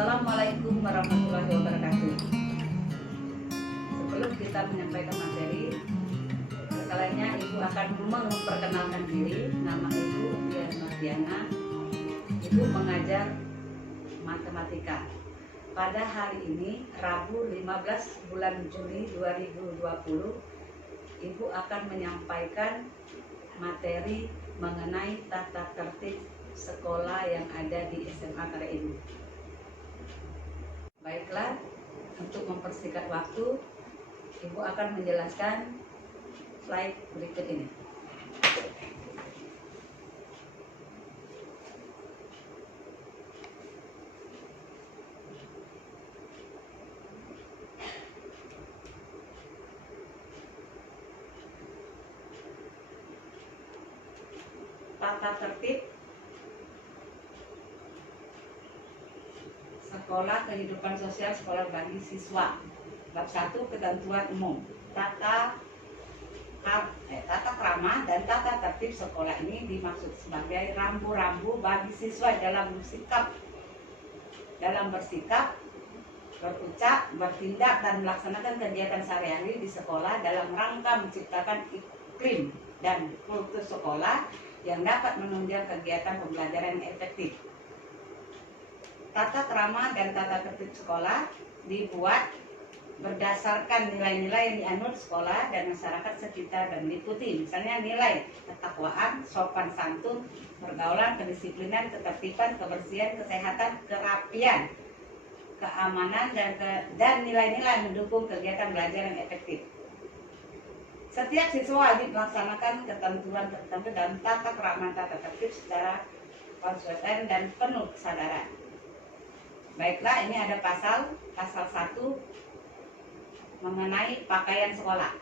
Assalamualaikum warahmatullahi wabarakatuh. Sebelum kita menyampaikan materi, sekalanya Ibu akan memperkenalkan diri. Nama Ibu Dian Mardiana. Ibu mengajar matematika. Pada hari ini, Rabu 15 bulan Juni 2020, Ibu akan menyampaikan materi mengenai tata tertib sekolah yang ada di SMA Karya Ibu. Baiklah, untuk mempersingkat waktu, Ibu akan menjelaskan slide berikut ini. Tata tertib sekolah, kehidupan sosial sekolah bagi siswa. Bab 1, ketentuan umum. Tata krama dan tata tertib sekolah ini dimaksud sebagai rambu-rambu bagi siswa dalam bersikap, berucap, bertindak, dan melaksanakan kegiatan sehari-hari di sekolah dalam rangka menciptakan iklim dan kultur sekolah yang dapat menunjang kegiatan pembelajaran yang efektif. Tata krama dan tata tertib sekolah dibuat berdasarkan nilai-nilai yang dianut sekolah dan masyarakat sekitar dan meliputi misalnya nilai ketakwaan, sopan santun, pergaulan, kedisiplinan, ketertiban, kebersihan, kesehatan, kerapian, keamanan, dan nilai-nilai mendukung kegiatan belajar yang efektif. Setiap siswa wajib melaksanakan ketentuan tertentu dalam tata krama tata tertib secara konsisten dan penuh kesadaran. Baiklah, ini ada pasal 1 mengenai pakaian sekolah.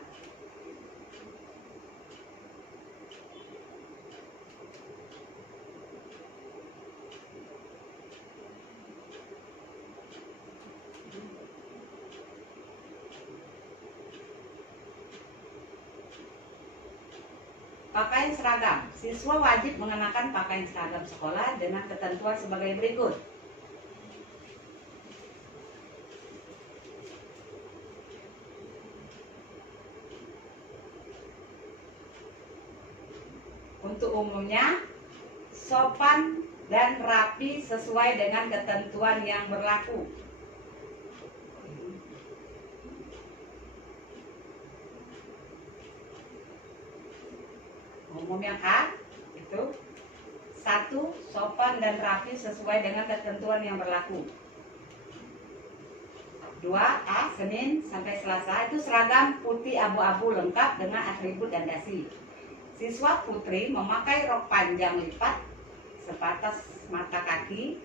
Pakaian seragam. Siswa wajib mengenakan pakaian seragam sekolah dengan ketentuan sebagai berikut. Untuk umumnya, sopan dan rapi sesuai dengan ketentuan yang berlaku. Umum yang A itu 1. Sopan dan rapi sesuai dengan ketentuan yang berlaku. 2A. Senin sampai Selasa itu seragam putih abu-abu lengkap dengan atribut dan dasi. Siswa putri memakai rok panjang lipat sebatas mata kaki,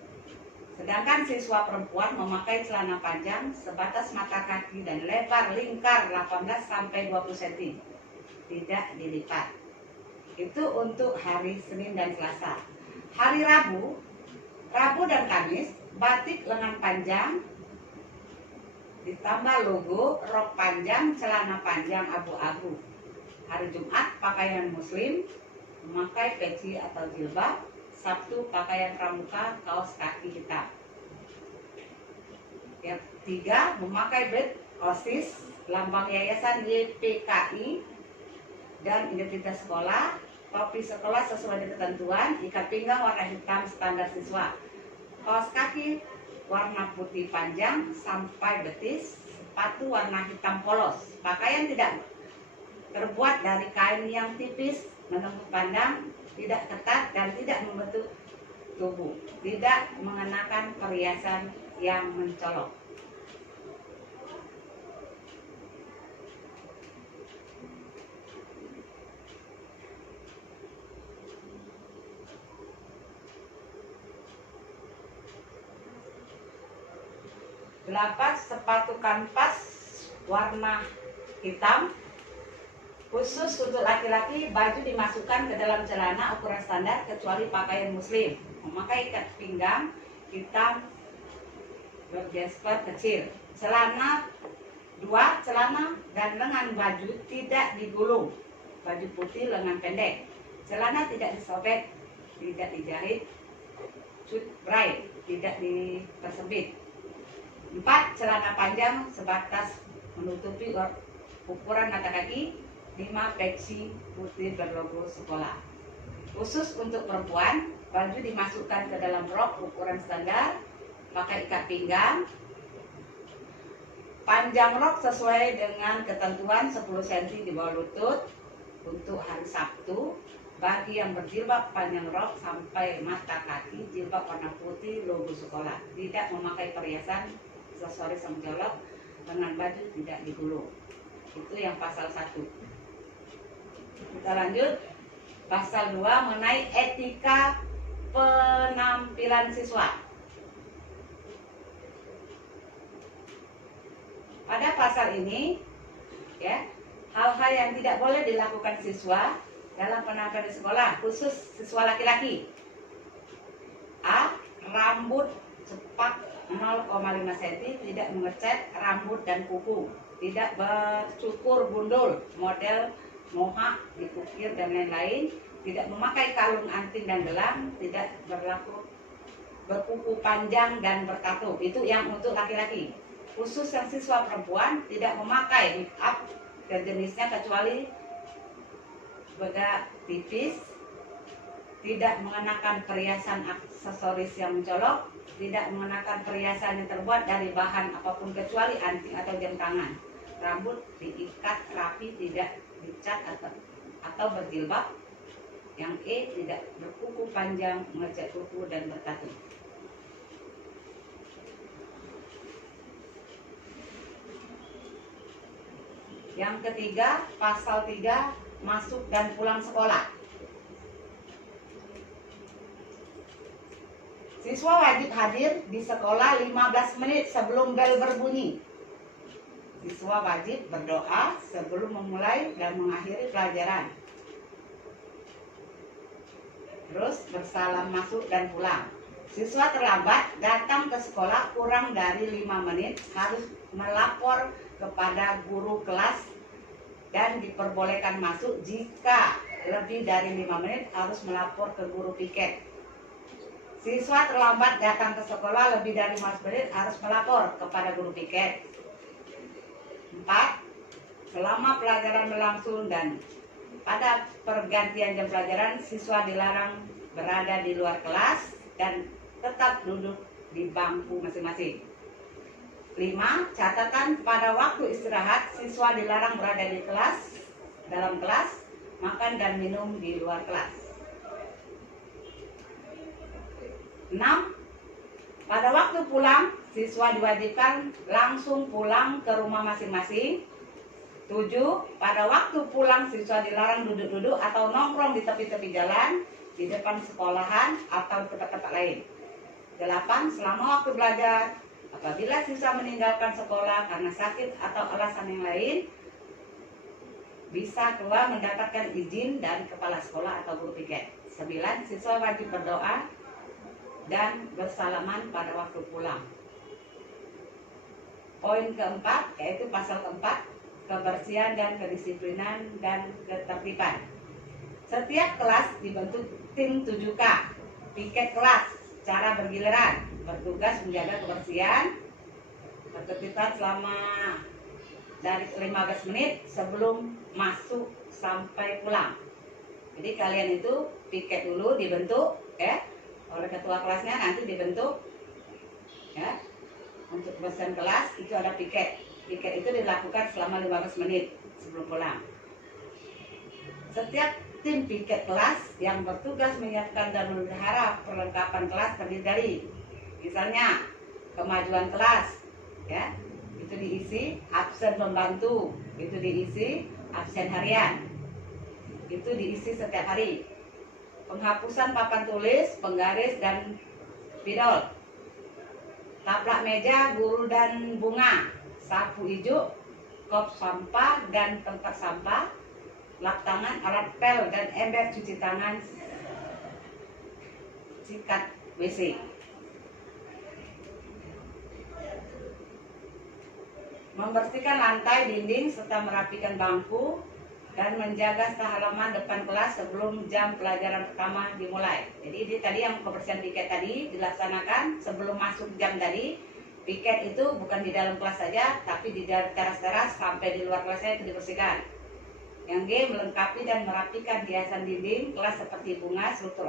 sedangkan siswa perempuan memakai celana panjang sebatas mata kaki dan lebar lingkar 18 sampai 20 cm. Tidak dilipat. Itu untuk hari Senin dan Selasa. Hari Rabu dan Kamis, batik lengan panjang ditambah logo, rok panjang, celana panjang abu-abu. Hari Jumat, pakaian muslim, memakai peci atau jilbab. Sabtu, pakaian pramuka, kaos kaki hitam. Yang 3, memakai badge OSIS, lambang yayasan YPKI, dan identitas sekolah. Topi sekolah sesuai dengan ketentuan, ikat pinggang warna hitam standar siswa. Kaos kaki warna putih panjang sampai betis, sepatu warna hitam polos. Pakaian tidak terbuat dari kain yang tipis, menembus pandang, tidak ketat, dan tidak membentuk tubuh. Tidak mengenakan perhiasan yang mencolok. Sepatu kanvas warna hitam. Khusus untuk laki-laki, baju dimasukkan ke dalam celana ukuran standar kecuali pakaian muslim. Memakai ikat pinggang hitam bergesper kecil. Celana dan lengan baju tidak digulung. Baju putih lengan pendek. Celana tidak disobek, tidak dijahit. Cut bray tidak dipersempit. 4. Celana panjang sebatas menutupi ukuran mata kaki. 5. Peci putih berlogo sekolah. Khusus untuk perempuan, baju dimasukkan ke dalam rok ukuran standar, pakai ikat pinggang. Panjang rok sesuai dengan ketentuan 10 cm di bawah lutut untuk hari Sabtu. Bagi yang berjilbab, panjang rok sampai mata kaki, jilbab warna putih, logo sekolah. Tidak memakai perhiasan, aksesoris yang mencolok, dengan baju tidak digulung. Itu yang pasal 1. Kita lanjut pasal 2 mengenai etika penampilan siswa. Pada pasal ini, ya, hal-hal yang tidak boleh dilakukan siswa dalam penampilan di sekolah, khusus siswa laki-laki. A. Rambut cepak 0,5 cm, tidak mengecat rambut dan kuku, tidak bercukur gundul, model mohak, dikukir dan lain-lain, tidak memakai kalung anting dan gelang, tidak berkuku panjang dan bertato. Itu yang untuk laki-laki. Khusus yang siswa perempuan, tidak memakai make up dan jenisnya kecuali bedak tipis, tidak mengenakan perhiasan aksesoris yang mencolok, tidak mengenakan perhiasan yang terbuat dari bahan apapun kecuali anting atau jam tangan. Rambut diikat rapi, tidak dicat atau berjilbab. Yang E, tidak berkuku panjang, mengecat kuku dan bertato. Yang ketiga, pasal 3, masuk dan pulang sekolah. Siswa wajib hadir di sekolah 15 menit sebelum bel berbunyi. Siswa wajib berdoa sebelum memulai dan mengakhiri pelajaran. Terus bersalam masuk dan pulang. Siswa terlambat datang ke sekolah kurang dari 5 menit harus melapor kepada guru kelas dan diperbolehkan masuk. Jika lebih dari 5 menit harus melapor ke guru piket. Siswa terlambat datang ke sekolah lebih dari 15 menit harus melapor kepada guru piket. 4. Selama pelajaran berlangsung dan pada pergantian jam pelajaran, siswa dilarang berada di luar kelas dan tetap duduk di bangku masing-masing. 5. Catatan pada waktu istirahat, siswa dilarang berada di kelas, dalam kelas, makan dan minum di luar kelas. 6. Pada waktu pulang, siswa diwajibkan langsung pulang ke rumah masing-masing. 7. Pada waktu pulang, siswa dilarang duduk-duduk atau nongkrong di tepi-tepi jalan, di depan sekolahan atau tempat-tempat lain. 8. Selama waktu belajar, apabila siswa meninggalkan sekolah karena sakit atau alasan yang lain, bisa keluar mendapatkan izin dari kepala sekolah atau guru piket. 9. Siswa wajib berdoa dan bersalaman pada waktu pulang. Poin keempat, yaitu pasal keempat, kebersihan dan kedisiplinan dan ketertiban. Setiap kelas dibentuk tim 7K, piket kelas secara bergiliran, bertugas menjaga kebersihan, ketertiban selama dari 15 menit sebelum masuk sampai pulang. Jadi kalian itu piket dulu dibentuk, ya, oleh ketua kelasnya, nanti dibentuk, ya. Untuk kebersihan kelas itu ada piket. Piket itu dilakukan selama 15 menit sebelum pulang. Setiap tim piket kelas yang bertugas menyiapkan dan memelihara perlengkapan kelas terdiri dari, misalnya kemajuan kelas, ya, itu diisi absen pembantu, itu diisi absen harian, itu diisi setiap hari. Penghapusan papan tulis, penggaris dan spidol, taplak meja, guru dan bunga, sapu hijau, kop sampah dan tempat sampah, lap tangan, alat pel dan ember cuci tangan, sikat WC. Membersihkan lantai, dinding, serta merapikan bangku dan menjaga halaman depan kelas sebelum jam pelajaran pertama dimulai. Jadi ini tadi yang kebersihan piket tadi dilaksanakan sebelum masuk jam tadi. piket itu bukan di dalam kelas saja, tapi di teras-teras sampai di luar kelasnya itu dibersihkan. Yang G, melengkapi dan merapikan hiasan dinding kelas seperti bunga, struktur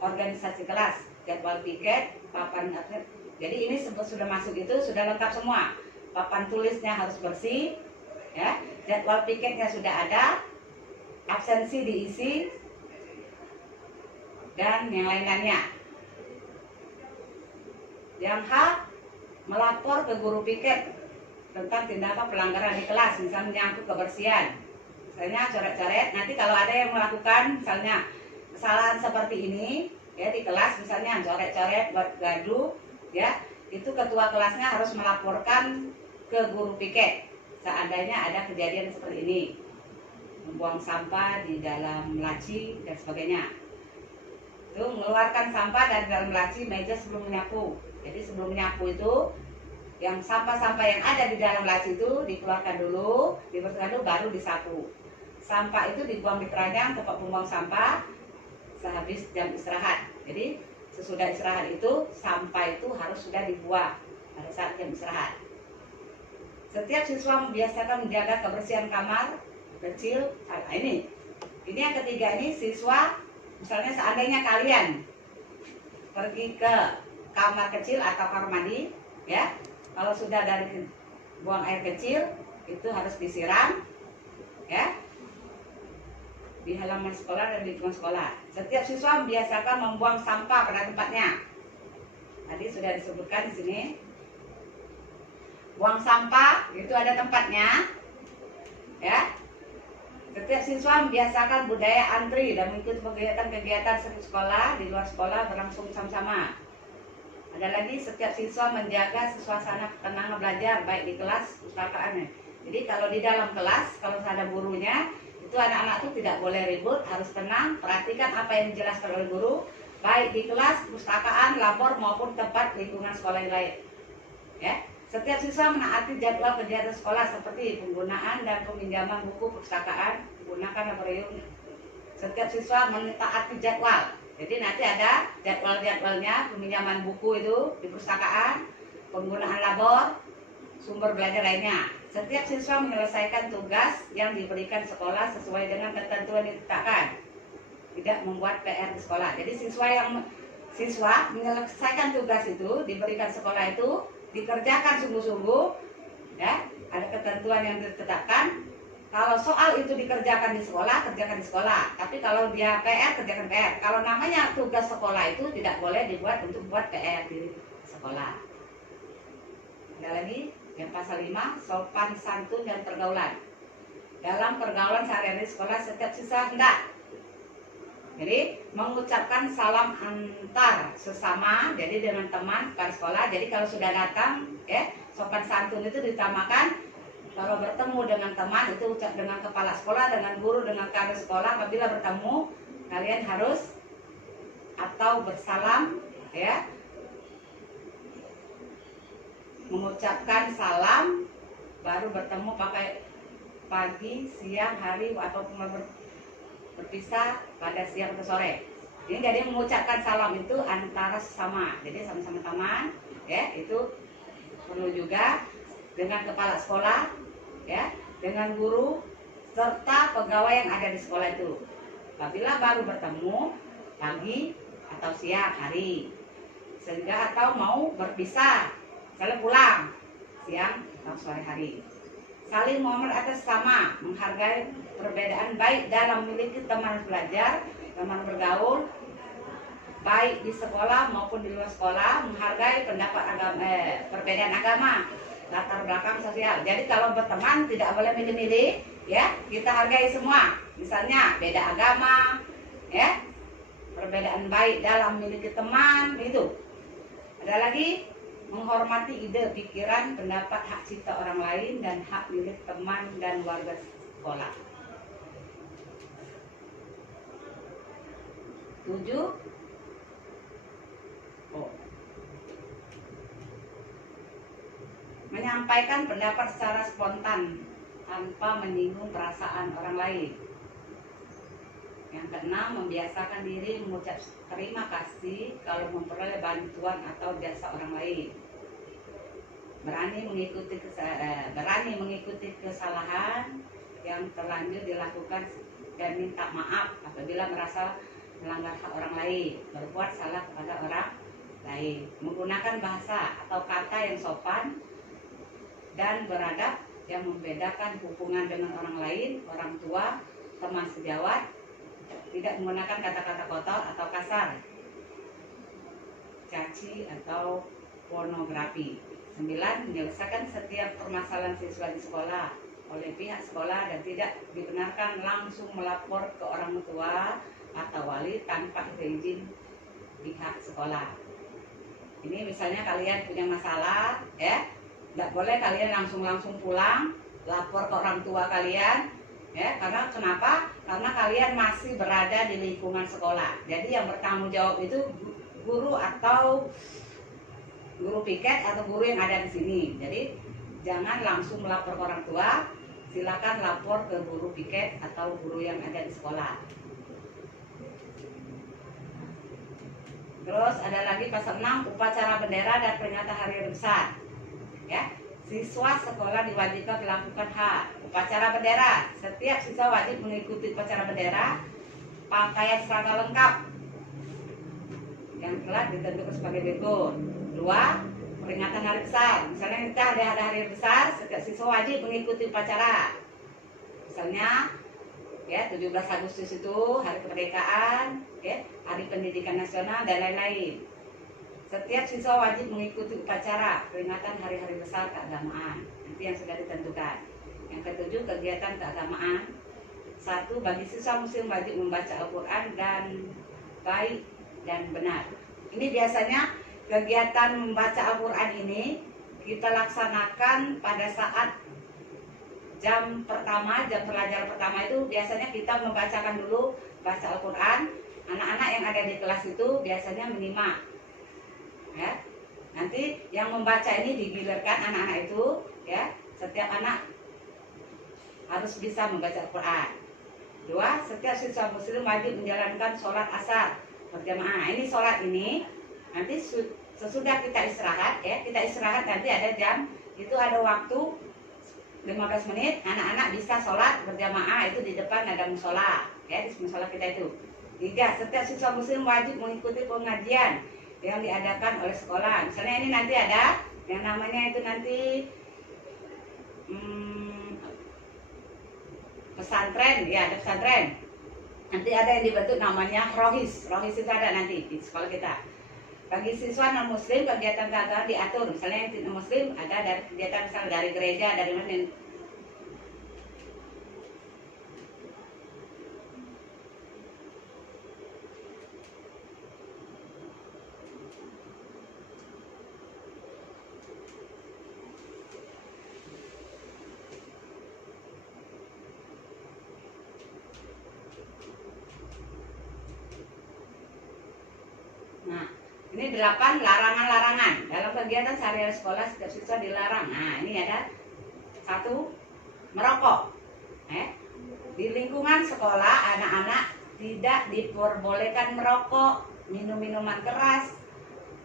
organisasi kelas, jadwal piket, papan atlet. Jadi ini sudah masuk itu sudah lengkap semua. Papan tulisnya harus bersih, ya. Jadwal piketnya sudah ada, absensi diisi, dan yang lain-lainnya. Yang H, melapor ke guru piket tentang tindakan pelanggaran di kelas, misalnya menyangkut kebersihan. Misalnya coret-coret, nanti kalau ada yang melakukan misalnya kesalahan seperti ini ya di kelas, misalnya coret-coret, gaduh ya, itu ketua kelasnya harus melaporkan ke guru piket seandainya ada kejadian seperti ini, membuang sampah di dalam laci dan sebagainya. Itu mengeluarkan sampah dari dalam laci meja sebelum menyapu. Jadi sebelum menyapu itu yang sampah-sampah yang ada di dalam laci itu dikeluarkan dulu, dibersihkan dulu, baru disapu. Sampah itu dibuang di keranjang tempat pembuang sampah sehabis jam istirahat. Jadi sesudah istirahat itu sampah itu harus sudah dibuang pada saat jam istirahat. Setiap siswa membiasakan menjaga kebersihan kamar kecil. Nah, ini yang ketiga, ini siswa misalnya seandainya kalian pergi ke kamar kecil atau kamar mandi ya, kalau sudah dari buang air kecil itu harus disiram ya di halaman sekolah dan di lingkungan sekolah. Setiap siswa membiasakan membuang sampah pada tempatnya. Tadi sudah disebutkan di sini. Buang sampah itu ada tempatnya. Ya. Setiap siswa membiasakan budaya antri dan mengikuti kegiatan-kegiatan sekolah di luar sekolah berlangsung sama-sama. Ada lagi, setiap siswa menjaga suasana tenang belajar baik di kelas pustakaannya. Jadi kalau di dalam kelas, kalau ada gurunya, itu anak-anak itu tidak boleh ribut, harus tenang, perhatikan apa yang dijelaskan oleh guru, baik di kelas, perpustakaan, labor maupun tempat lingkungan sekolah yang lain. Ya, setiap siswa menaati jadwal kegiatan sekolah seperti penggunaan dan peminjaman buku perpustakaan, menggunakan laboratorium. Setiap siswa menaati jadwal. Jadi nanti ada jadwal-jadwalnya, peminjaman buku itu di perpustakaan, penggunaan labor, sumber belajar lainnya. Setiap siswa menyelesaikan tugas yang diberikan sekolah sesuai dengan ketentuan yang ditetapkan. Tidak membuat PR di sekolah. Jadi siswa menyelesaikan tugas itu diberikan sekolah itu dikerjakan sungguh-sungguh, ya. Ada ketentuan yang ditetapkan. Kalau soal itu dikerjakan di sekolah, kerjakan di sekolah. Tapi kalau dia PR, kerjakan PR. Kalau namanya tugas sekolah itu tidak boleh dibuat untuk buat PR di sekolah. Ada lagi yang pasal 5, sopan santun dan pergaulan. Dalam pergaulan sehari-hari sekolah, setiap siswa hendak jadi mengucapkan salam antar sesama, jadi dengan teman pada sekolah. Jadi kalau sudah datang ya, sopan santun itu ditamakan. Kalau bertemu dengan teman itu ucap dengan kepala sekolah, dengan guru, dengan kader sekolah. Apabila bertemu, kalian harus atau bersalam ya, mengucapkan salam, baru bertemu pakai pagi, siang, hari, atau berpisah pada siang atau sore. Ini jadi mengucapkan salam itu antara sesama, jadi sama-sama teman ya, itu perlu juga dengan kepala sekolah ya, dengan guru serta pegawai yang ada di sekolah itu. Apabila baru bertemu pagi atau siang hari, sehingga atau mau berpisah, misalnya pulang siang atau sore hari. Saling menghormati atas sama, menghargai perbedaan baik dalam memiliki teman belajar, teman bergaul, baik di sekolah maupun di luar sekolah, menghargai pendapat perbedaan agama, latar belakang sosial. Jadi kalau berteman tidak boleh milih-milih, ya, kita hargai semua. Misalnya beda agama, ya, perbedaan baik dalam memiliki teman, itu. Ada lagi, menghormati ide, pikiran, pendapat, hak cipta orang lain, dan hak milik teman dan warga sekolah. 7. Menyampaikan pendapat secara spontan tanpa menyinggung perasaan orang lain. Yang keenam, membiasakan diri mengucap terima kasih kalau memperoleh bantuan atau jasa orang lain. berani mengikuti kesalahan yang terlanjur dilakukan dan minta maaf apabila merasa melanggar hak orang lain, berbuat salah kepada orang lain, menggunakan bahasa atau kata yang sopan dan beradab yang membedakan hubungan dengan orang lain, orang tua, teman sejawat, tidak menggunakan kata-kata kotor atau kasar, caci atau pornografi. 9. Menyelesaikan setiap permasalahan siswa di sekolah oleh pihak sekolah dan tidak dibenarkan langsung melapor ke orang tua atau wali tanpa izin pihak sekolah. Ini misalnya kalian punya masalah, ya, nggak boleh kalian langsung pulang lapor ke orang tua kalian, ya, karena kenapa? Karena kalian masih berada di lingkungan sekolah. Jadi yang bertanggung jawab itu guru atau guru piket atau guru yang ada di sini. Jadi jangan langsung melapor ke orang tua, silakan lapor ke guru piket atau guru yang ada di sekolah. Terus ada lagi pasal 6, upacara bendera dan peringatan hari besar. Ya, siswa sekolah diwajibkan melakukan upacara bendera. Setiap siswa wajib mengikuti upacara bendera, pakaian seragam lengkap yang telah ditentukan sebagai berikut. 2. Peringatan hari besar. Misalnya kita ada hari besar, setiap siswa wajib mengikuti upacara. Misalnya ya 17 Agustus itu hari kemerdekaan, ya, hari pendidikan nasional dan lain-lain. Setiap siswa wajib mengikuti upacara peringatan hari-hari besar keagamaan. Nanti yang sudah ditentukan. Yang ke-7, kegiatan keagamaan. 1. Bagi siswa muslim wajib membaca Al-Quran dan baik dan benar. Ini biasanya kegiatan membaca Al-Quran ini kita laksanakan pada saat jam pelajaran pertama itu biasanya kita membacakan dulu baca Al-Quran. Anak-anak yang ada di kelas itu biasanya menyimak, ya. Nanti yang membaca ini digilirkan anak-anak itu, ya. Setiap anak harus bisa membaca Al-Quran. 2. Setiap siswa muslim wajib menjalankan sholat asar berjamaah. Ini sholat ini nanti sesudah kita istirahat, ya, kita istirahat nanti ada jam, itu ada waktu 15 menit, anak-anak bisa sholat berjamaah itu di depan ada musola, ya, di musola kita itu. 3. Setiap siswa muslim wajib mengikuti pengajian yang diadakan oleh sekolah. Misalnya ini nanti ada yang namanya itu nanti pesantren, ya, ada pesantren. Nanti ada yang dibentuk namanya rohis. Rohis itu ada nanti di sekolah kita. Bagi siswa non muslim kegiatan keagamaan diatur. Misalnya yang non muslim ada dari kegiatan misalnya dari gereja, dari mana. Nah, ini 8 larangan-larangan. Dalam kegiatan sehari-hari sekolah setiap siswa dilarang. Nah, ini ada 1, merokok. Di lingkungan sekolah anak-anak tidak diperbolehkan merokok, minum minuman keras,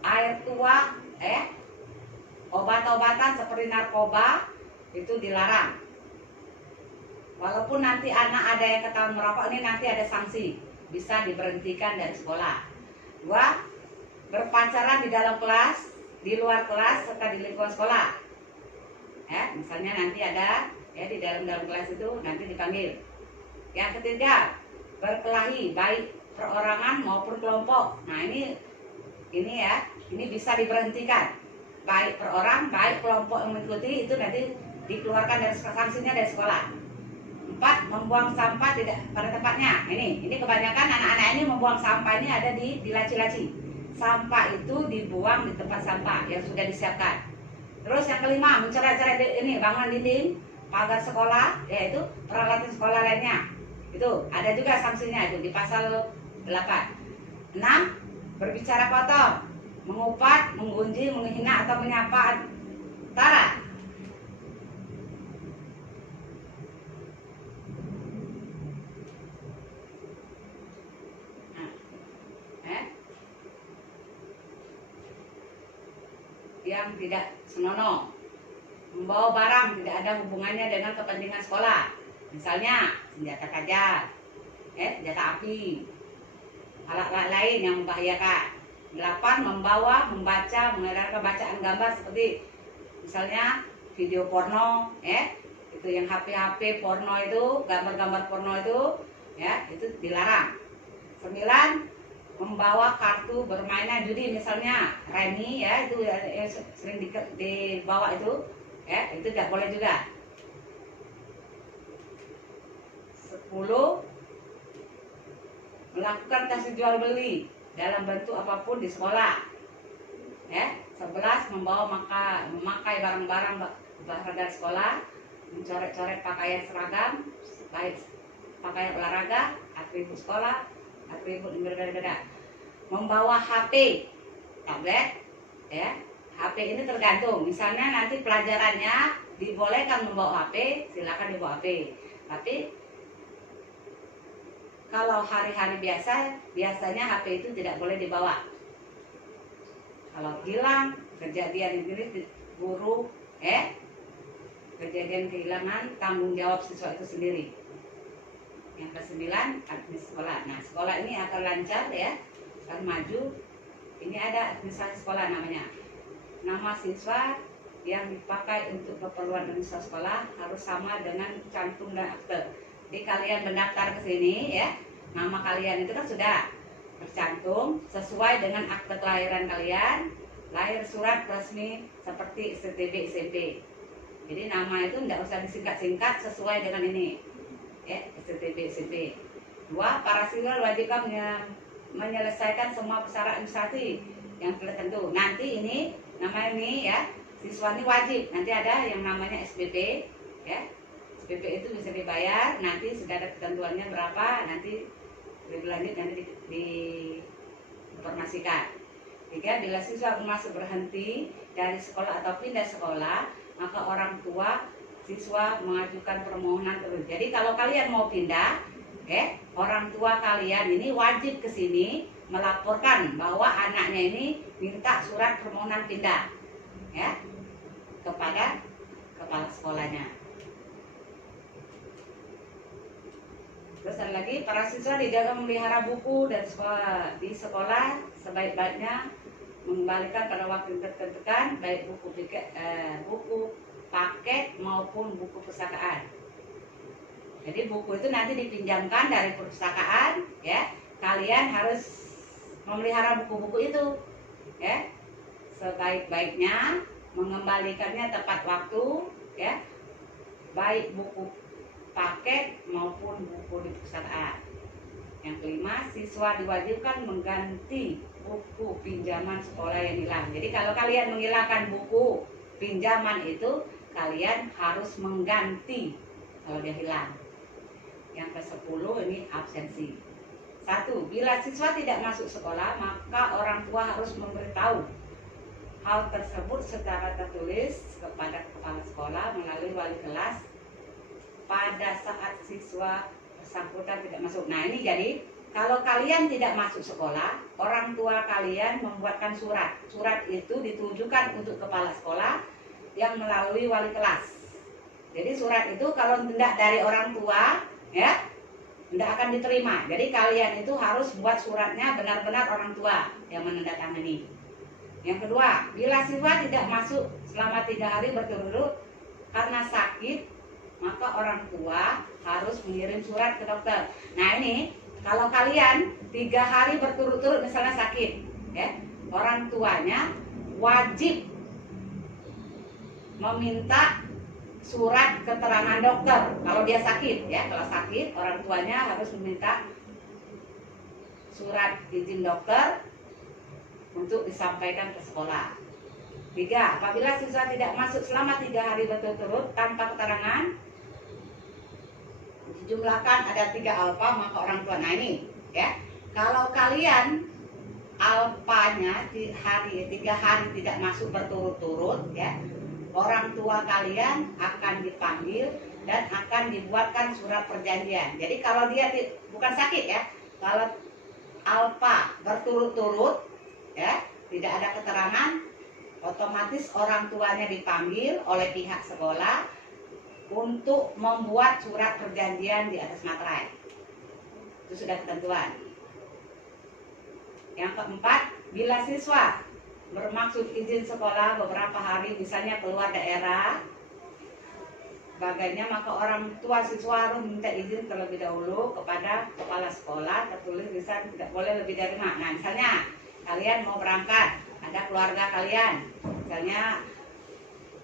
air tua, obat-obatan seperti narkoba itu dilarang. Walaupun nanti anak ada yang ketahuan merokok, ini nanti ada sanksi, bisa diberhentikan dari sekolah. 2. Berpacaran di dalam kelas, di luar kelas, serta di lingkungan sekolah. Ya, misalnya nanti ada, ya, di dalam kelas itu nanti dipanggil. Yang ketiga, berkelahi baik perorangan maupun kelompok. Nah, ini ya, ini bisa diberhentikan. Baik perorang, baik kelompok yang mengikuti itu nanti dikeluarkan dari sanksinya dari sekolah. 4. Membuang sampah tidak pada tempatnya. Ini kebanyakan anak-anak ini membuang sampah ini ada di laci-laci. Sampah itu dibuang di tempat sampah yang sudah disiapkan. Terus yang kelima, mencoret-coret ini bangunan dinding, pagar sekolah, yaitu peralatan sekolah lainnya. Itu ada juga sanksinya itu di pasal 8. 6. Berbicara kotor, mengupat, menggunjing, menghina atau menyapa antara. Yang tidak senonoh. membawa barang tidak ada hubungannya dengan kepentingan sekolah, misalnya senjata tajam, senjata api, alat-alat lain yang membahayakan. 8. Membawa, membaca, mengedarkan bacaan gambar seperti misalnya video porno, itu yang HP porno itu, gambar-gambar porno itu, itu dilarang. 9. Membawa kartu permainan judi, misalnya remi, itu sering dibawa itu tidak boleh juga. 10. Melakukan transaksi jual beli dalam bentuk apapun di sekolah. 11. Memakai barang-barang dari sekolah, mencoret-coret pakaian seragam, pakaian olahraga, atribut sekolah, atribut yang berbeda-beda. Membawa HP, tablet, HP ini tergantung. Misalnya nanti pelajarannya dibolehkan membawa HP, silakan dibawa HP. Tapi kalau hari-hari biasanya HP itu tidak boleh dibawa. Kalau hilang, kejadian ini guru, kejadian kehilangan, tanggung jawab siswa itu sendiri. Yang ke-9, administrasi sekolah. Nah, sekolah ini akan lancar akan maju. Ini ada administrasi sekolah namanya. Nama siswa yang dipakai untuk keperluan administrasi sekolah harus sama dengan cantum dan akte. Jadi kalian mendaftar ke sini, nama kalian itu kan sudah tercantum sesuai dengan akte kelahiran kalian, lahir surat resmi seperti STB SMP. Jadi nama itu tidak usah disingkat-singkat, sesuai dengan ini, STB SMP. 2. Para siswa wajibkan menyelesaikan semua persyarat administrasi yang telah tentu. Nanti ini namanya ini siswa ini wajib. Nanti ada yang namanya SPP, SPP itu bisa dibayar. Nanti sudah ada ketentuannya berapa. Nanti lebih lanjut nanti diinformasikan. 3. Bila siswa masuk berhenti dari sekolah atau pindah sekolah, maka orang tua siswa mengajukan permohonan terus. Jadi kalau kalian mau pindah, orang tua kalian ini wajib ke sini melaporkan bahwa anaknya ini minta surat permohonan pindah, kepada kepala sekolahnya. Terus ada lagi, para siswa dijaga memelihara buku dan di sekolah sebaik-baiknya mengembalikan pada waktu tertentukan, baik buku paket maupun buku perpustakaan. Jadi buku itu nanti dipinjamkan dari perpustakaan, kalian harus memelihara buku-buku itu, sebaik-baiknya mengembalikannya tepat waktu, baik buku paket maupun buku di perpustakaan. Yang kelima, siswa diwajibkan mengganti buku pinjaman sekolah yang hilang. Jadi kalau kalian menghilangkan buku pinjaman itu, kalian harus mengganti kalau dia hilang. Yang ke-10 ini absensi. 1. Bila siswa tidak masuk sekolah, maka orang tua harus memberitahu hal tersebut secara tertulis kepada kepala sekolah melalui wali kelas pada saat siswa bersangkutan tidak masuk. Nah ini jadi kalau kalian tidak masuk sekolah, orang tua kalian membuatkan surat. Surat itu ditujukan untuk kepala sekolah yang melalui wali kelas. Jadi surat itu kalau tidak dari orang tua, tidak akan diterima. Jadi kalian itu harus buat suratnya benar-benar orang tua yang menandatangani. Yang kedua, bila siswa tidak masuk selama 3 hari berturut-turut karena sakit, maka orang tua harus mengirim surat ke dokter. Nah ini kalau kalian 3 hari berturut-turut misalnya sakit, orang tuanya wajib meminta surat keterangan dokter kalau dia sakit, kalau sakit orang tuanya harus meminta surat izin dokter untuk disampaikan ke sekolah. 3. Apabila siswa tidak masuk selama 3 hari berturut-turut tanpa keterangan, dijumlahkan ada 3 alfa, maka orang tua. Nah ini kalau kalian alfanya di 3 hari tidak masuk berturut-turut, orang tua kalian akan dipanggil dan akan dibuatkan surat perjanjian. Jadi kalau dia bukan sakit, kalau alfa berturut-turut, tidak ada keterangan, otomatis orang tuanya dipanggil oleh pihak sekolah untuk membuat surat perjanjian di atas materai. Itu sudah ketentuan. Yang keempat, bila siswa bermaksud izin sekolah beberapa hari, misalnya keluar daerah, sebagainya, maka orang tua siswa harus minta izin terlebih dahulu kepada kepala sekolah, tertulis lisan tidak boleh lebih dari 5. Nah, misalnya kalian mau berangkat, ada keluarga kalian, misalnya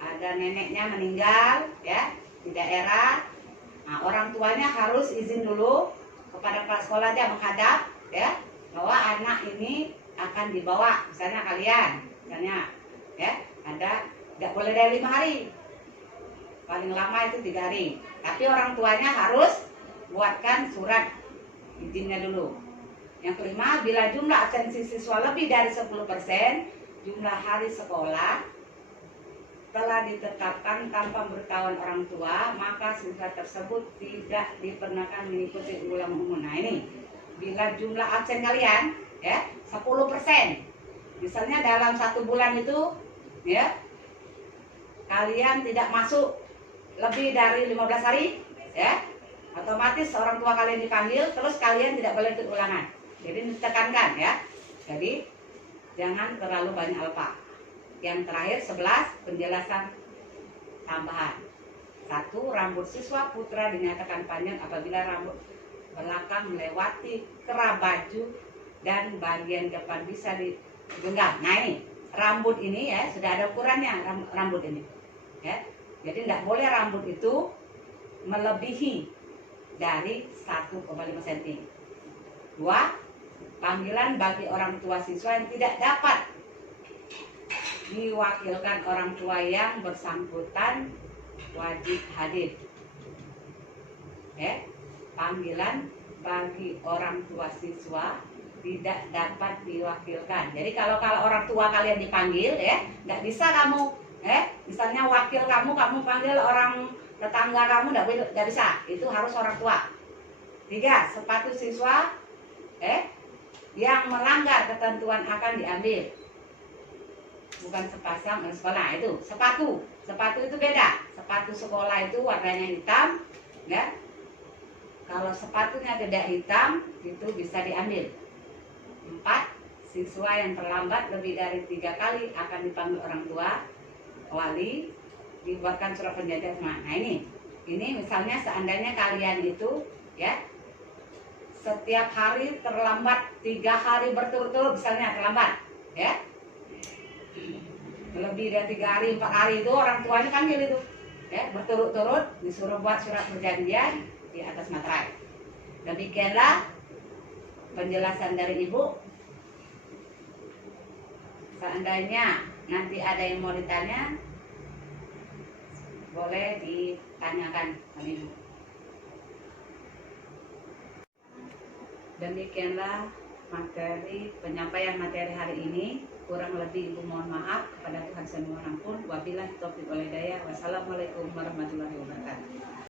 ada neneknya meninggal ya di daerah, nah, orang tuanya harus izin dulu kepada kepala sekolah dia menghadap ya bahwa anak ini akan dibawa, misalnya kalian, misalnya ya ada tidak boleh dari 5 hari, paling lama itu 3 hari, tapi orang tuanya harus buatkan surat izinnya dulu. Yang kelima, bila jumlah absensi siswa lebih dari 10% jumlah hari sekolah telah ditetapkan tanpa pemberitahuan orang tua, maka siswa tersebut tidak diperkenankan mengikuti ulang umum. Nah, ini bila jumlah absen kalian ya 10%, misalnya dalam 1 bulan itu ya kalian tidak masuk lebih dari 15 hari ya, otomatis orang tua kalian dipanggil, terus kalian tidak boleh ikut ulangan. Jadi ditekankan ya, jadi jangan terlalu banyak alfa. Yang terakhir 11, penjelasan tambahan. 1. Rambut siswa putra dinyatakan panjang apabila rambut belakang melewati kerah baju dan bagian depan bisa digenggam. Nah, ini rambut ini ya sudah ada ukurannya, rambut ini ya. Jadi tidak boleh rambut itu melebihi dari 1,5 cm. 2. Panggilan bagi orang tua siswa yang tidak dapat diwakilkan orang tua yang bersangkutan wajib hadir. Panggilan bagi orang tua siswa tidak dapat diwakilkan. Jadi kalau orang tua kalian dipanggil ya, nggak bisa kamu misalnya wakil kamu panggil orang tetangga kamu, nggak bisa. Itu harus orang tua. 3. Sepatu siswa yang melanggar ketentuan akan diambil. Bukan sepasang sekolah, itu sepatu itu beda. Sepatu sekolah itu warnanya hitam ya. Kalau sepatunya tidak hitam itu bisa diambil. 4. Siswa yang terlambat lebih dari 3 kali akan dipanggil orang tua wali, dibuatkan surat perjanjian. Nah, ini misalnya seandainya kalian itu ya setiap hari terlambat 3 hari berturut-turut, misalnya terlambat ya lebih dari 3 hari 4 hari, itu orang tuanya panggil itu ya berturut-turut, disuruh buat surat perjanjian di atas materai. Demikianlah penjelasan dari ibu. Seandainya nanti ada yang mau ditanya, boleh ditanyakan sama ibu. Demikianlah penyampaian materi hari ini. Kurang lebih ibu mohon maaf, kepada Tuhan saya mohon ampun. Wabillahi taufiq wal hidayah. Wassalamualaikum warahmatullahi wabarakatuh.